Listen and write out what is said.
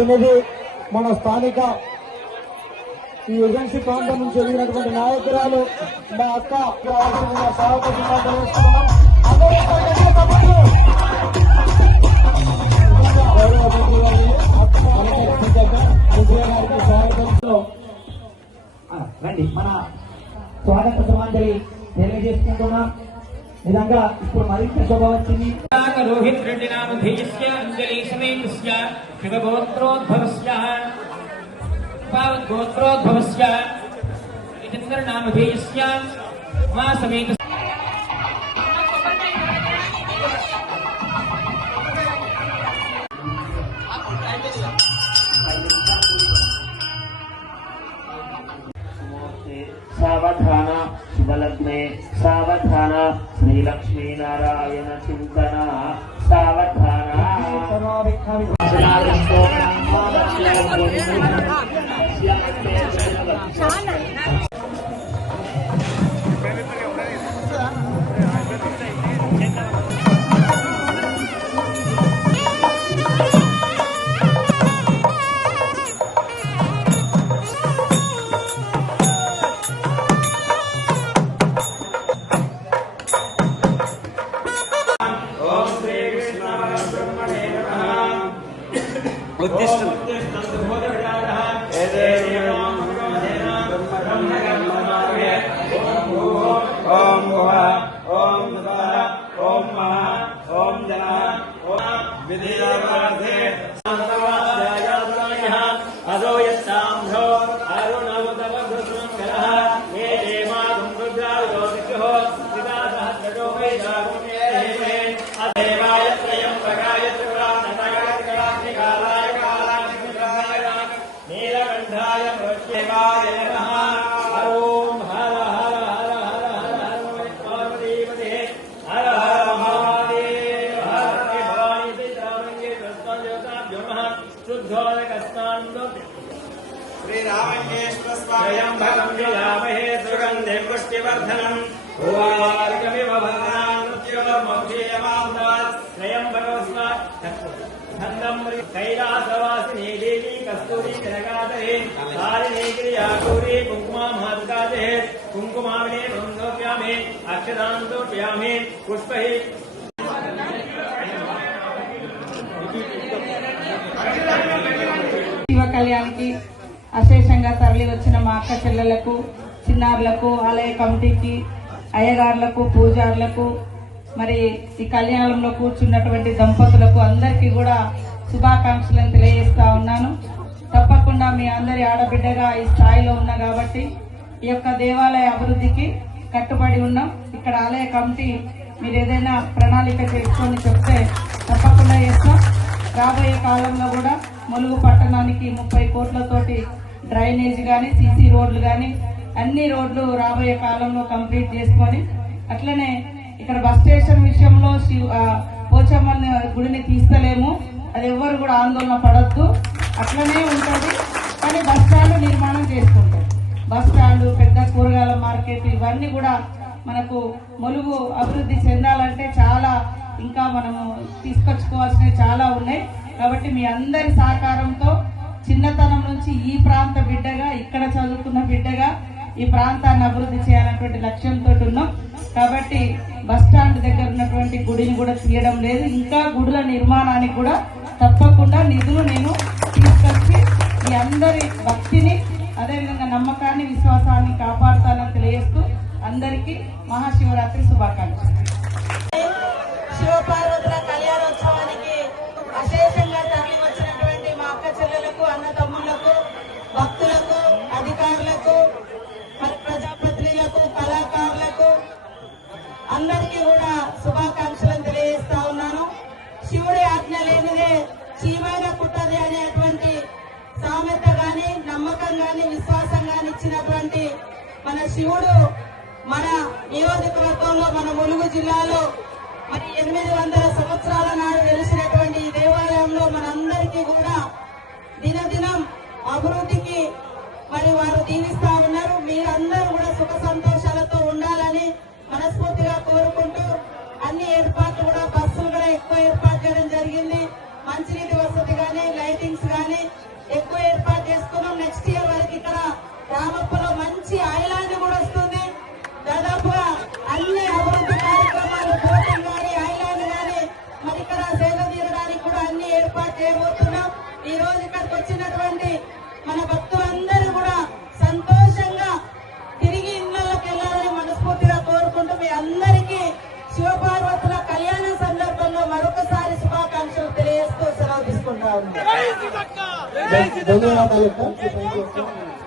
అనేది మన స్థానిక ఈ ఏజెన్సీ ప్రాంతం నుంచి ఎదిగినటువంటి నాయకురాలు మా అక్క రావాల్సిన రండి మన స్వాగత సమాంజలి తెలియజేసుకుంటున్నాం. విధంగా ఇప్పుడు మరింత శోభ వచ్చింది రోహిత్ రెడ్డి నామ ధేయస్య అంజలి సమేతస్య శివగోత్రోద్భవస్య గోత్రోద్భవస్య ఇతర నామ ధేయస్య మా సమేత सावधान शिवलग्ने सावधान श्रीलक्ष्मीनारायण चिंतन सावधान। बुद्धिष्ट ओम भुआ ओम ओम महा ओम जना ओम विधि हर हर हर हर हर हर पार्वतीपते। हर हर महादेव स्वयं भगवस्वा ధన్నం కైలాసవాసిని దేవి కస్తూరి తిరగాదరే కారిణీ కుంకుమ కుంకుమామాదుకాదే కుంకుమావినే బృందోప్యామే అక్షరాంతోప్యామే పుష్పహి శివ కళ్యాణ్కి అశేషంగా తరలి వచ్చిన మా అక్క చెల్లెలకు చిన్నారులకు ఆలయ కమిటీకి అయ్యగారులకు పూజారులకు మరి ఈ కళ్యాణంలో కూర్చున్నటువంటి దంపతులకు అందరికీ కూడా శుభాకాంక్షలను తెలియజేస్తా ఉన్నాను. తప్పకుండా మీ అందరి ఆడబిడ్డగా ఈ స్థాయిలో ఉన్నా కాబట్టి ఈ యొక్క దేవాలయ అభివృద్ధికి కట్టుబడి ఉన్నాం. ఇక్కడ ఆలయ కమిటీ మీరు ఏదైనా ప్రణాళిక చేసుకొని చెప్తే తప్పకుండా చేస్తాం. రాబోయే కాలంలో కూడా ములుగు పట్టణానికి ముప్పై కోట్లతోటి డ్రైనేజ్ కానీ సీసీ రోడ్లు కానీ అన్ని రోడ్లు రాబోయే కాలంలో కంప్లీట్ చేసుకొని అట్లనే ఇక్కడ బస్ స్టేషన్ విషయంలో శివ- పోచమ్మ గుడిని తీస్తలేము. అది ఎవ్వరు కూడా ఆందోళన పడద్దు. అట్లనే ఉంటుంది. కానీ బస్ స్టాండ్ నిర్మాణం చేసుకుంటారు. బస్ స్టాండ్ పెద్ద కూరగాయల మార్కెట్ ఇవన్నీ కూడా మనకు ములుగు అభివృద్ధి చెందాలంటే చాలా ఇంకా మనము తీసుకొచ్చుకోవాల్సినవి చాలా ఉన్నాయి. కాబట్టి మీ అందరి సహకారంతో చిన్నతనం నుంచి ఈ ప్రాంత బిడ్డగా ఇక్కడ చదువుకున్న బిడ్డగా ఈ ప్రాంతాన్ని అభివృద్ధి చేయాలన్నటువంటి లక్ష్యంతో ఉన్నాం. కాబట్టి బస్ స్టాండ్ దగ్గర ఉన్నటువంటి గుడిని కూడా తీయడం లేదు. ఇంకా గుడుల నిర్మాణానికి కూడా తప్పకుండా నిధులు నేను తీసుకొచ్చి మీ అందరి భక్తిని అదేవిధంగా నమ్మకాన్ని విశ్వాసాన్ని కాపాడుతానని తెలియజేస్తూ అందరికీ మహాశివరాత్రి శుభాకాంక్షలు. శివుడు మన నియోజకవర్గంలో మన ములుగు జిల్లాలో మరి ఎనిమిది వందల సంవత్సరాల నాడు వెలిసినటువంటి ఈ దేవాలయంలో మనందరికీ కూడా దినదినం అభివృద్ధికి మరి వారు దీవిస్తా ఉన్నారు. మీరందరూ కూడా సుఖ సంతోషాలతో ఉండాలని మనస్ఫూర్తిగా కోరుకుంటూ అన్ని ఏర్పాట్లు కూడా బస్సులు కూడా ఎక్కువ ఏర్పాటు చేయడం జరిగింది. మంచినీటి వసతి కానీ లైటింగ్స్ కానీ ఉన్నాను ధన్యవాదాలు.